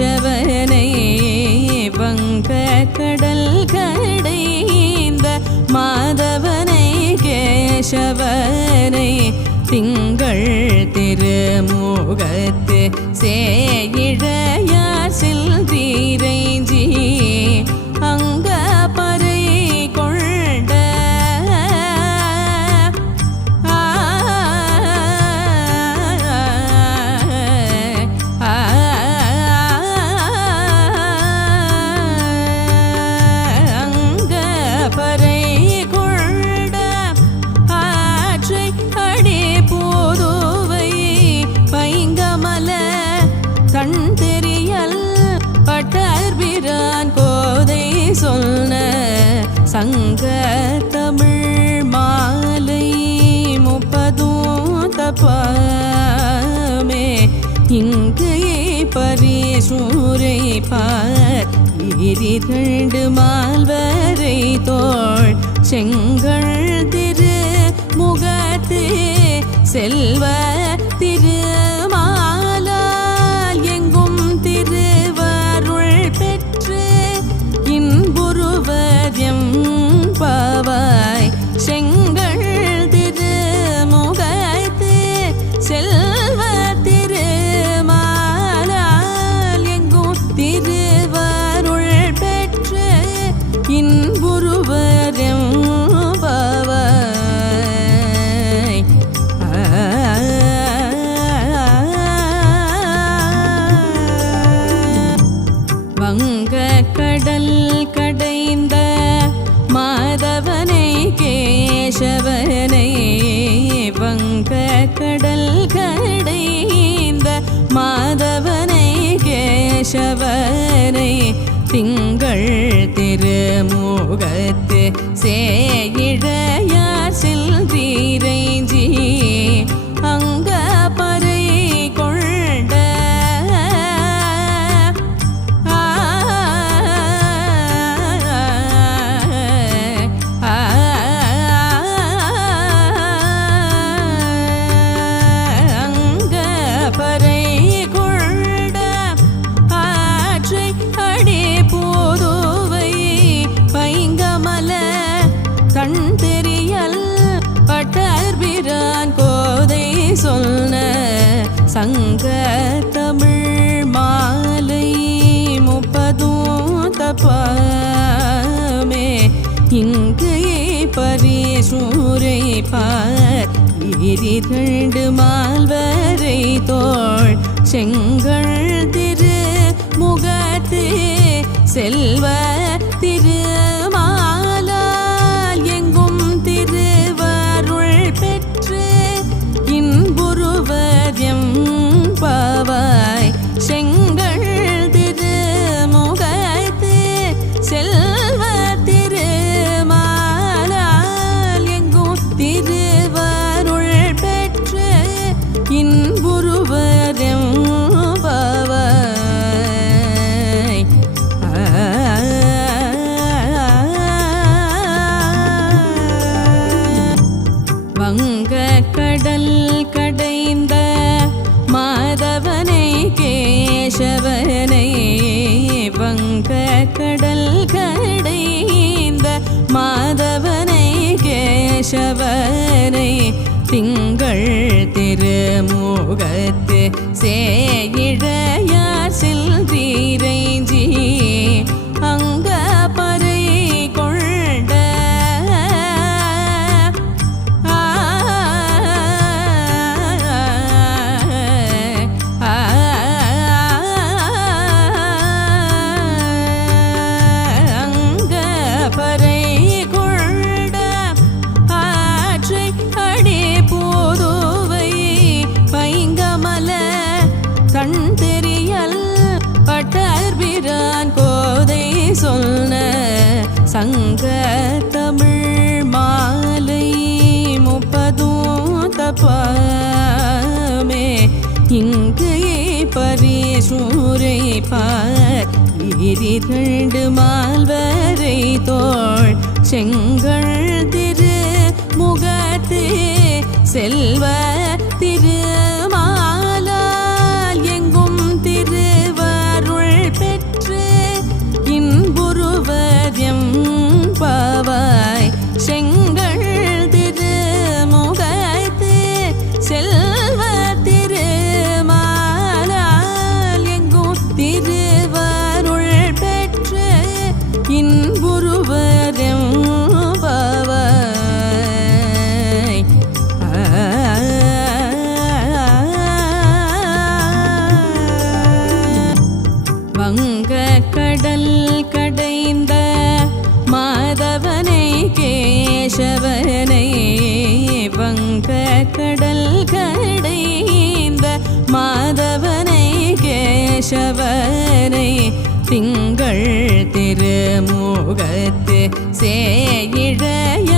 கேசவனை வங்க கடல் கடைந்த மாதவனை கேசவனை திங்கள் திருமுகத்து சேயிட இங்கேயே பரீசூரை பார். இரண்டு மால்வரை தோள். செங்கள் திரு முகத்து செல்வ திரு കേശവനെ തിങ്കൾ തിരുമുഖത്ത് സേയ மங்கையே பரீசூரை பார். இரண்டு மால்வரை தோள். செங்கள் திரு முகத்து செல்வ திங்கள் திருமுகத்து சே செங்கள் திரு முகத்து செல்வ கேசவனை வங்க கடல் கடைந்த மாதவனை கேசவனை திங்கள் திருமுகத்து சேயிழைய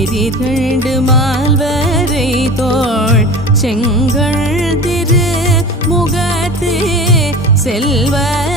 ஈரிரண்டு மால்வரை தோள். செங்கள் திரு முகத்து செல்வர்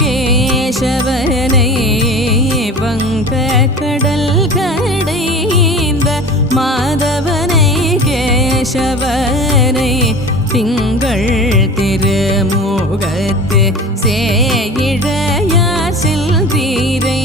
கேசவனை வங்க கடல் கடைந்த மாதவனை கேசவனை திங்கள் திருமுகத்து சேயிழையார் செல்வீரை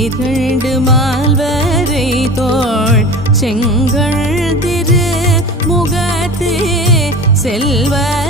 நீர்கண்டு மால்வரை தோள் செங்கள் திரு முகத்து செல்வர்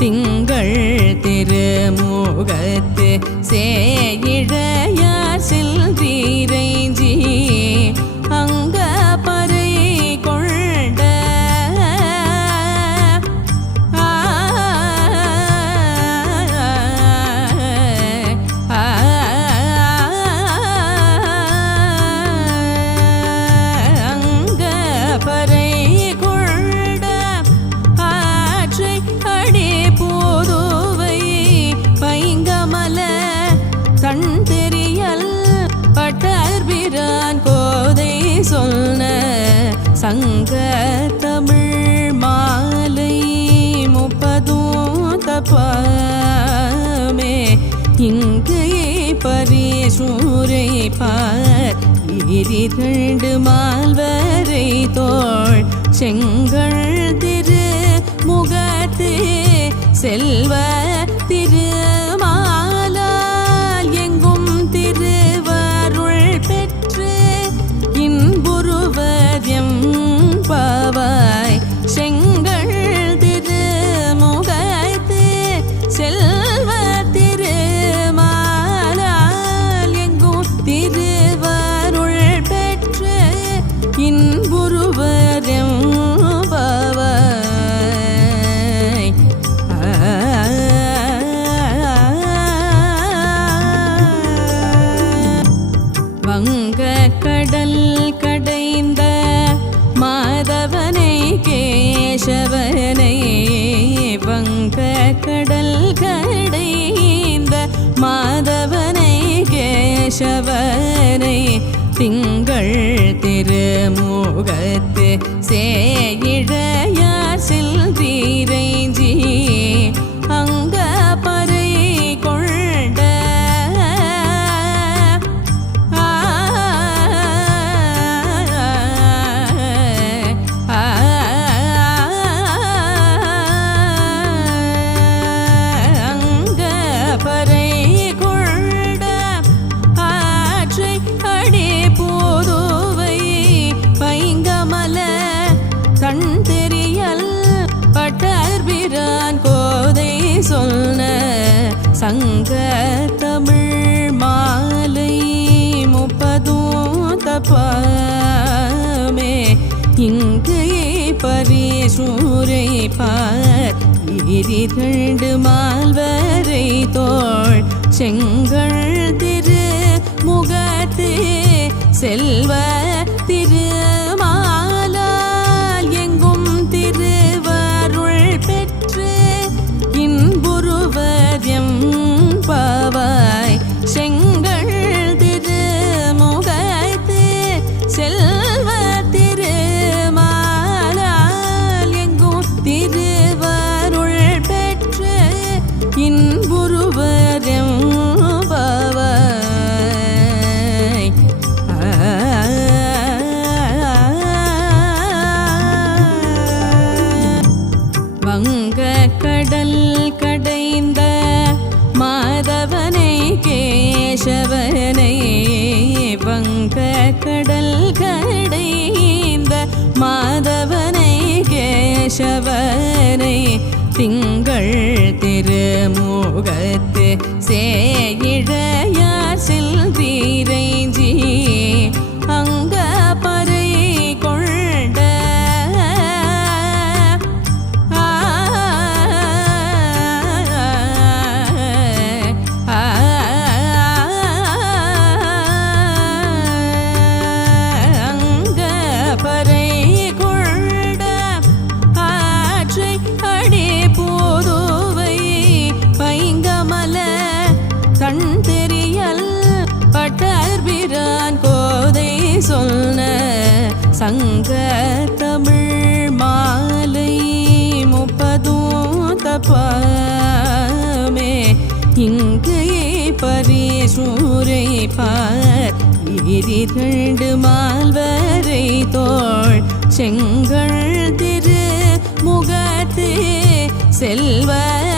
திங்கள் திருமுகத்து சேயிழைய கண் தெரியல் பட்டர் பிரான் கோதை சொன்ன சங்க தமிழ் மாலை முப்பதும் தப்பமே. இங்கே பரிசூரை பார் இரண்டு மால்வரை தோள். செங்கள் திரு முகத்து செல்வ சேனை திங்கள் திருமுகத்து சேயிழைய. பரீசூரை பார். இரண்டு மால்வரை தோள். செங்கள் திரு முகத்து செல்வர் திங்கள் திருமுகத்து சே இங்கேயே பரேசூரை பார். இரண்டு மால்வரை தோள். செங்கள் திரு முகத்து செல்வர்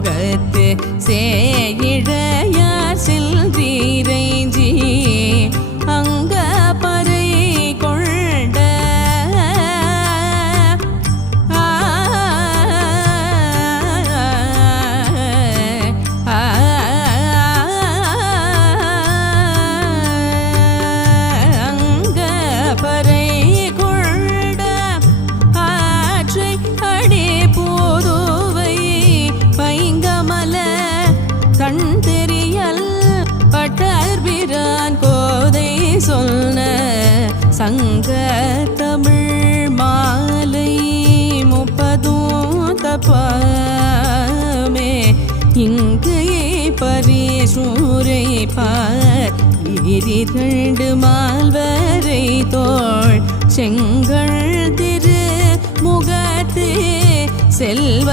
முகத்து சே சூரை பார். இரிதண்டு மால்வரை தோள். செங்கள் திரு முகத்து செல்வ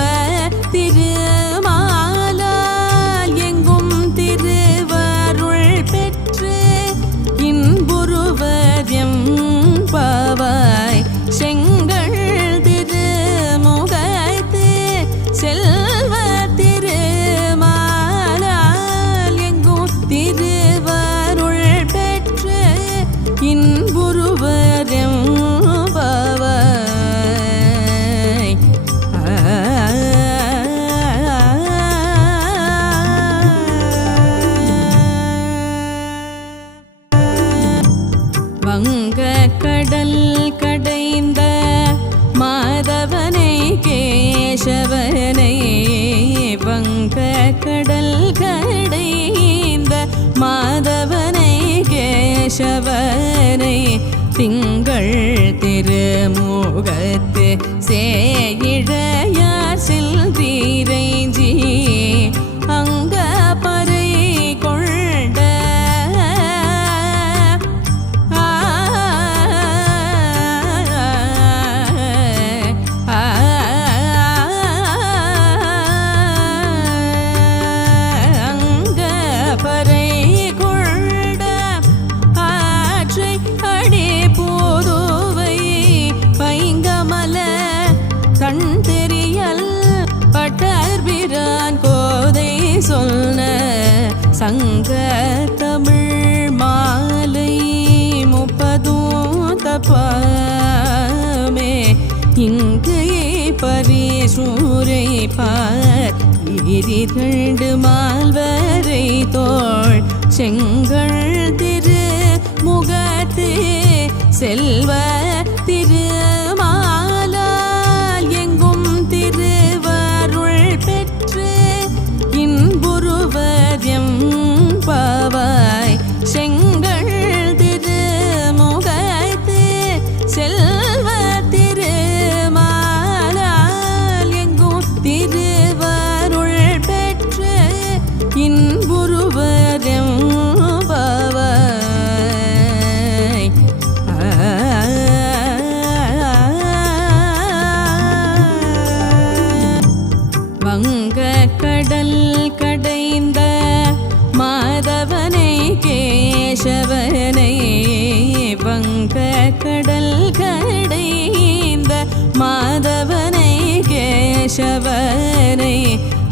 திரு がえって திகழ்ந்து மால்வரை தோள். செங்கள் திரு முகத்து செல்வர்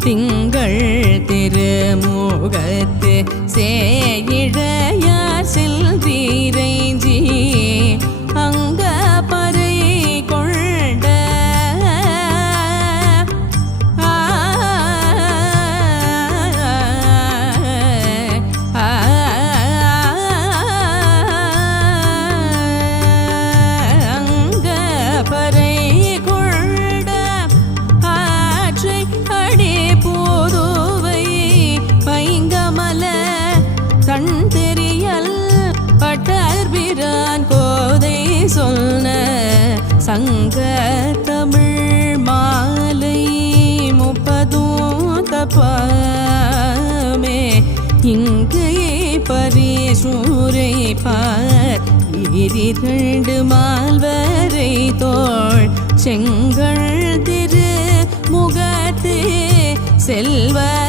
திங்கள் திருமுகத்து சேயிழ ஈரிரண்டு மால்வரை தோள் செங்கள் திரு முகத்து செல்வர்